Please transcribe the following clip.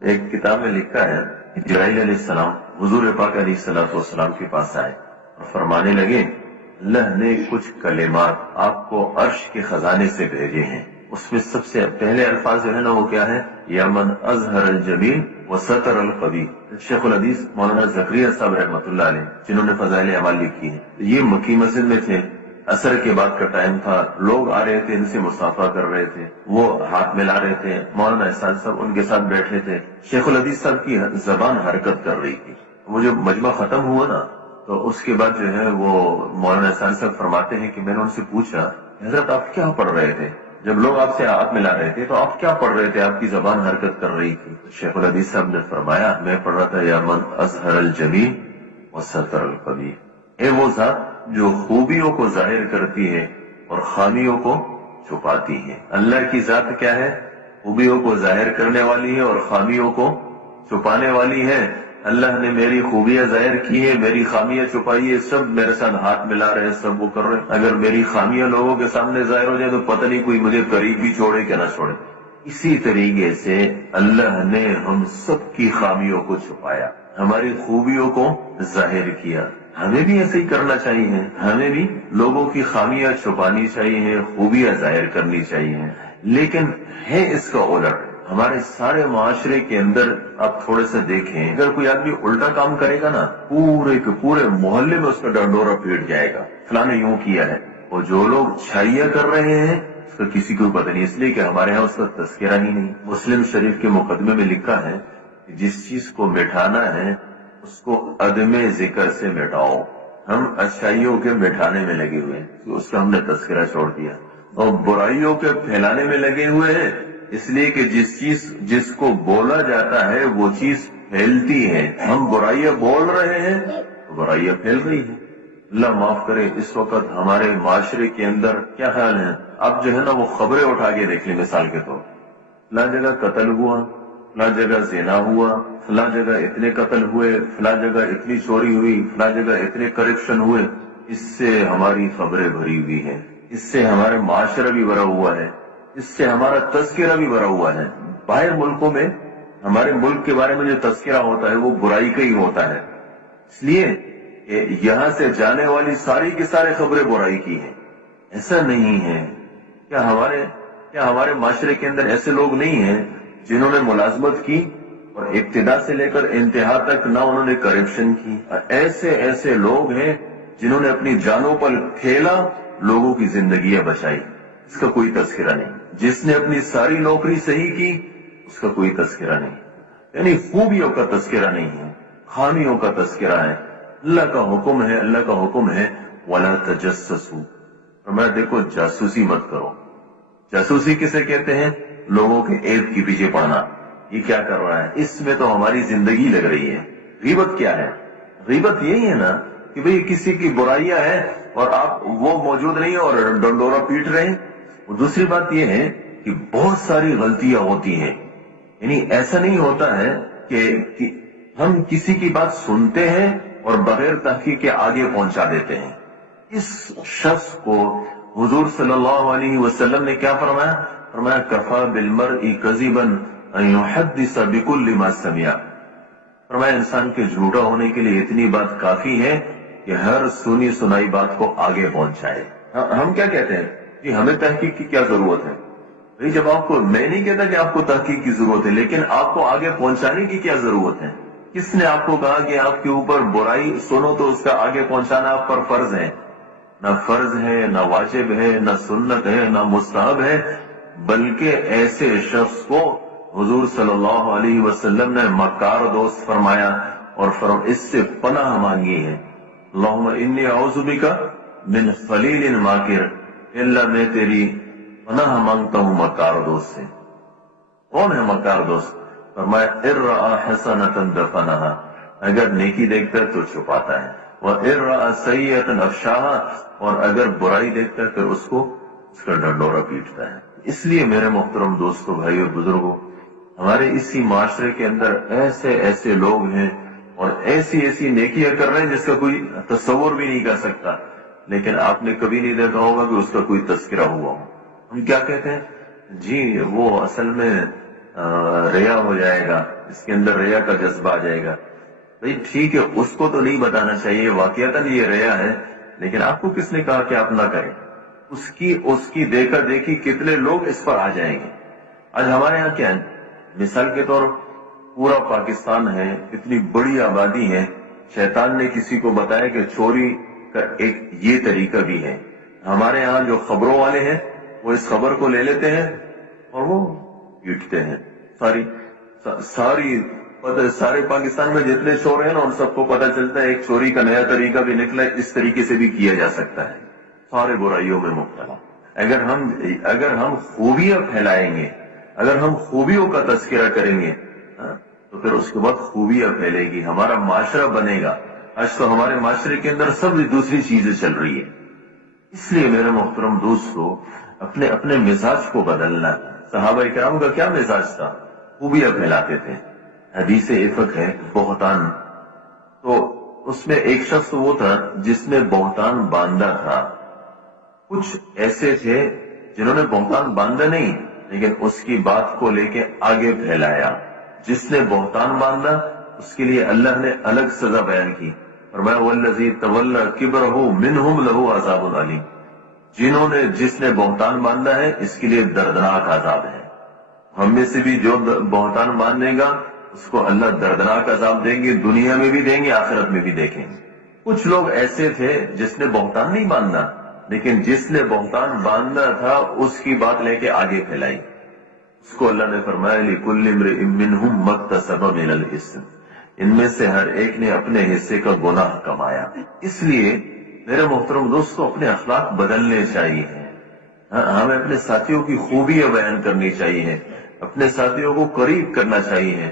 ایک کتاب میں لکھا ہے کہ جبرائیل علیہ السلام حضور پاک علیہ السلام کے پاس آئے اور فرمانے لگے اللہ نے کچھ کلمات آپ کو عرش کے خزانے سے بھیجے ہیں. اس میں سب سے پہلے الفاظ جو ہے نا وہ کیا ہے؟ یا من اظہر الجمیل وستر القبیح. شیخ الحدیث مولانا زکریا صاحب رحمۃ اللہ علیہ جنہوں نے فضائل اعمال لکھی ہے، یہ مکی مسجد میں تھے. عصر کے بعد کا ٹائم تھا، لوگ آ رہے تھے، ان سے مصافحہ کر رہے تھے، وہ ہاتھ ملا رہے تھے. مولانا احسان صاحب ان کے ساتھ بیٹھے تھے. شیخ الحدیث صاحب کی زبان حرکت کر رہی تھی. وہ جو مجمع ختم ہوا نا تو اس کے بعد جو ہے وہ مولانا احسان صاحب فرماتے ہیں کہ میں نے ان سے پوچھا حضرت آپ کیا پڑھ رہے تھے؟ جب لوگ آپ سے ہاتھ ملا رہے تھے تو آپ کیا پڑھ رہے تھے؟ آپ کی زبان حرکت کر رہی تھی. شیخ الحدیث صاحب نے فرمایا میں پڑھ رہا تھا یا من اظہر الجمیل وستر القبیح. اے وہ ذات جو خوبیوں کو ظاہر کرتی ہے اور خامیوں کو چھپاتی ہے. اللہ کی ذات کیا ہے؟ خوبیوں کو ظاہر کرنے والی ہے اور خامیوں کو چھپانے والی ہے. اللہ نے میری خوبیاں ظاہر کی ہے، میری خامیاں چھپائی ہے. سب میرے ساتھ ہاتھ ملا رہے ہیں، سب وہ کر رہے ہیں. اگر میری خامیاں لوگوں کے سامنے ظاہر ہو جائے تو پتہ نہیں کوئی مجھے قریب بھی چھوڑے کہ نہ چھوڑے. اسی طریقے سے اللہ نے ہم سب کی خامیوں کو چھپایا، ہماری خوبیوں کو ظاہر کیا. ہمیں بھی ایسے ہی کرنا چاہیے، ہمیں بھی لوگوں کی خامیاں چھپانی چاہیے، خوبیاں ظاہر کرنی چاہیے. لیکن ہے اس کا الٹ. ہمارے سارے معاشرے کے اندر آپ تھوڑے سے دیکھیں، اگر کوئی آدمی الٹا کام کرے گا نا پورے کے پورے محلے میں اس کا ڈنڈورا پیٹ جائے گا، فلاں نے یوں کیا ہے. اور جو لوگ چھائیاں کر رہے ہیں اس کا کسی کو پتہ نہیں، اس لیے کہ ہمارے ہاں اس کا تذکرہ ہی نہیں. مسلم شریف کے مقدمے میں لکھا ہے کہ جس چیز کو مٹھانا ہے اس کو عدم ذکر سے مٹاؤ. ہم اچھائیوں کے مٹھانے میں لگے ہوئے ہیں، اس کا ہم نے تذکرہ چھوڑ دیا. اور برائیوں کے پھیلانے میں لگے ہوئے ہیں، اس لیے کہ جس کو بولا جاتا ہے وہ چیز پھیلتی ہے. ہم برائیاں بول رہے ہیں تو برائیاں پھیل رہی ہیں. اللہ معاف کرے. اس وقت ہمارے معاشرے کے اندر کیا خیال ہے؟ اب جو ہے نا وہ خبریں اٹھا کے دیکھ لیں. مثال کے طور فلاں جگہ قتل ہوا، فلاں جگہ زنا ہوا، فلاں جگہ اتنے قتل ہوئے، فلاں جگہ اتنی چوری ہوئی، فلاں جگہ اتنے کرپشن ہوئے. اس سے ہماری خبریں بھری ہوئی ہیں، اس سے ہمارے معاشرہ بھی بھرا ہوا ہے، اس سے ہمارا تذکرہ بھی بھرا ہوا ہے. باہر ملکوں میں ہمارے ملک کے بارے میں جو تذکرہ ہوتا ہے وہ برائی کا ہی ہوتا ہے. اس لیے یہاں سے جانے والی ساری کی ساری خبریں برائی کی ہیں. ایسا نہیں ہے. کیا ہمارے معاشرے کے اندر ایسے لوگ نہیں ہیں جنہوں نے ملازمت کی اور ابتدا سے لے کر انتہا تک نہ انہوں نے کرپشن کی؟ ایسے لوگ ہیں جنہوں نے اپنی جانوں پر کھیلا، لوگوں کی زندگیاں بچائی. اس کا کوئی تذکرہ نہیں. جس نے اپنی ساری نوکری صحیح کی اس کا کوئی تذکرہ نہیں. یعنی خوبیوں کا تذکرہ نہیں ہے، خامیوں کا تذکرہ ہے. اللہ کا حکم ہے وَلَا تَجَسَّسُوا. فرمایا دیکھو جاسوسی مت کرو. جاسوسی کسے کہتے ہیں؟ لوگوں کے عیب کے پیچھے پڑنا. یہ کیا کر رہا ہے؟ اس میں تو ہماری زندگی لگ رہی ہے. غیبت کیا ہے؟ غیبت یہی ہے نا کہ بھئی کسی کی برائیاں ہیں اور آپ وہ موجود نہیں اور ڈنڈورا پیٹ رہے ہیں. اور دوسری بات یہ ہے کہ بہت ساری غلطیاں ہوتی ہیں. یعنی ایسا نہیں ہوتا ہے کہ ہم کسی کی بات سنتے ہیں اور بغیر تحقیق کے آگے پہنچا دیتے ہیں. اس شخص کو حضور صلی اللہ علیہ وسلم نے کیا فرمایا؟ فرمایا کفا بالمرء کذبا ان یحدث بکل ما سمع. فرمایا انسان کے جھوٹا ہونے کے لیے اتنی بات کافی ہے کہ ہر سنی سنائی بات کو آگے پہنچائے. ہم کیا کہتے ہیں کہ ہمیں تحقیق کی کیا ضرورت ہے؟ بھئی جب آپ کو، میں نہیں کہتا کہ آپ کو تحقیق کی ضرورت ہے، لیکن آپ کو آگے پہنچانے کی کیا ضرورت ہے؟ کس نے آپ کو کہا کہ آپ کے اوپر برائی سنو تو اس کا آگے پہنچانا آپ پر فرض ہے؟ نہ فرض ہے، نہ واجب ہے، نہ سنت ہے، نہ مستحب ہے. بلکہ ایسے شخص کو حضور صلی اللہ علیہ وسلم نے مکار دوست فرمایا اور اس سے پناہ مانگی ہے. اللہم انی اعوذ بک من خلیل ماکر. اللہ میں تیری پناہ مانگتا ہوں مکار دوست سے. کون ہے مکار دوست؟ فرمایا ان رأى حسنۃ دفنھا. اگر نیکی دیکھتا ہے تو چھپاتا ہے. وَإِن رَأَى سَيِّئَةً أَفْشَاهَا. اور اگر برائی دیکھتا ہے پھر اس کا ڈنڈورا پیٹتا ہے. اس لیے میرے محترم دوستو، بھائی اور بزرگوں، ہمارے اسی معاشرے کے اندر ایسے لوگ ہیں اور ایسی نیکیاں کر رہے ہیں جس کا کوئی تصور بھی نہیں کر سکتا. لیکن آپ نے کبھی نہیں دیکھا ہوگا کہ اس کا کوئی تذکرہ ہوا ہو. ہم کیا کہتے ہیں؟ جی وہ اصل میں ریا ہو جائے گا، اس کے اندر ریا کا جذبہ آ جائے گا. بھئی ٹھیک ہے، اس کو تو نہیں بتانا چاہیے واقعتاً یہ ریا ہے، لیکن آپ کو کس نے کہا کہ آپ نہ کریں؟ اس کی دیکھا دیکھی کتنے لوگ اس پر آ جائیں گے. آج ہمارے ہاں کیا ہے، مثال کے طور پورا پاکستان ہے، اتنی بڑی آبادی ہے، شیطان نے کسی کو بتایا کہ چوری کا ایک یہ طریقہ بھی ہے. ہمارے ہاں جو خبروں والے ہیں وہ اس خبر کو لے لیتے ہیں اور وہ پیٹتے ہیں. سارے پاکستان میں جتنے چور ہیں نا ان سب کو پتا چلتا ہے ایک چوری کا نیا طریقہ بھی نکلا ہے، اس طریقے سے بھی کیا جا سکتا ہے. سارے برائیوں میں مبتلا. اگر ہم خوبیاں پھیلائیں گے، اگر ہم خوبیوں کا تذکرہ کریں گے تو پھر اس کے بعد خوبیاں پھیلے گی، ہمارا معاشرہ بنے گا. آج تو ہمارے معاشرے کے اندر سب دوسری چیزیں چل رہی ہے. اس لیے میرے محترم دوستو، اپنے مزاج کو بدلنا. صحابہ کرام کا کیا مزاج تھا؟ خوبیاں پھیلاتے تھے. حدیث افک ہے بہتان، تو اس میں ایک شخص وہ تھا جس نے بہتان باندھا تھا. کچھ ایسے تھے جنہوں نے بہتان باندھا نہیں لیکن اس کی بات کو لے کے آگے پھیلایا. جس نے بہتان باندھا اس کے لیے اللہ نے الگ سزا بیان کی. فرمایا والذی تولی کبرہ منہم لہ عذاب علیم. جس نے بہتان باندھا ہے اس کے لیے دردناک عذاب ہے. ہم میں سے بھی جو بہتان باندھے گا اس کو اللہ دردناک عذاب دیں گے، دنیا میں بھی دیں گے، آخرت میں بھی دیکھیں گے. کچھ لوگ ایسے تھے جس نے بہتان نہیں باندھا لیکن جس نے بہتان باندھا تھا اس کی بات لے کے آگے پھیلائی. اس کو اللہ نے فرمایا لِكُلِّ امْرِئٍ مِّنْهُمْ مَا اكْتَسَبَ مِنَ الْإِثْمِ. ان میں سے ہر ایک نے اپنے حصے کا گناہ کمایا. اس لیے میرے محترم دوستو اپنے اخلاق بدلنے چاہیے. ہمیں اپنے ساتھیوں کی خوبیاں بیان کرنی چاہیے، اپنے ساتھیوں کو قریب کرنا چاہیے.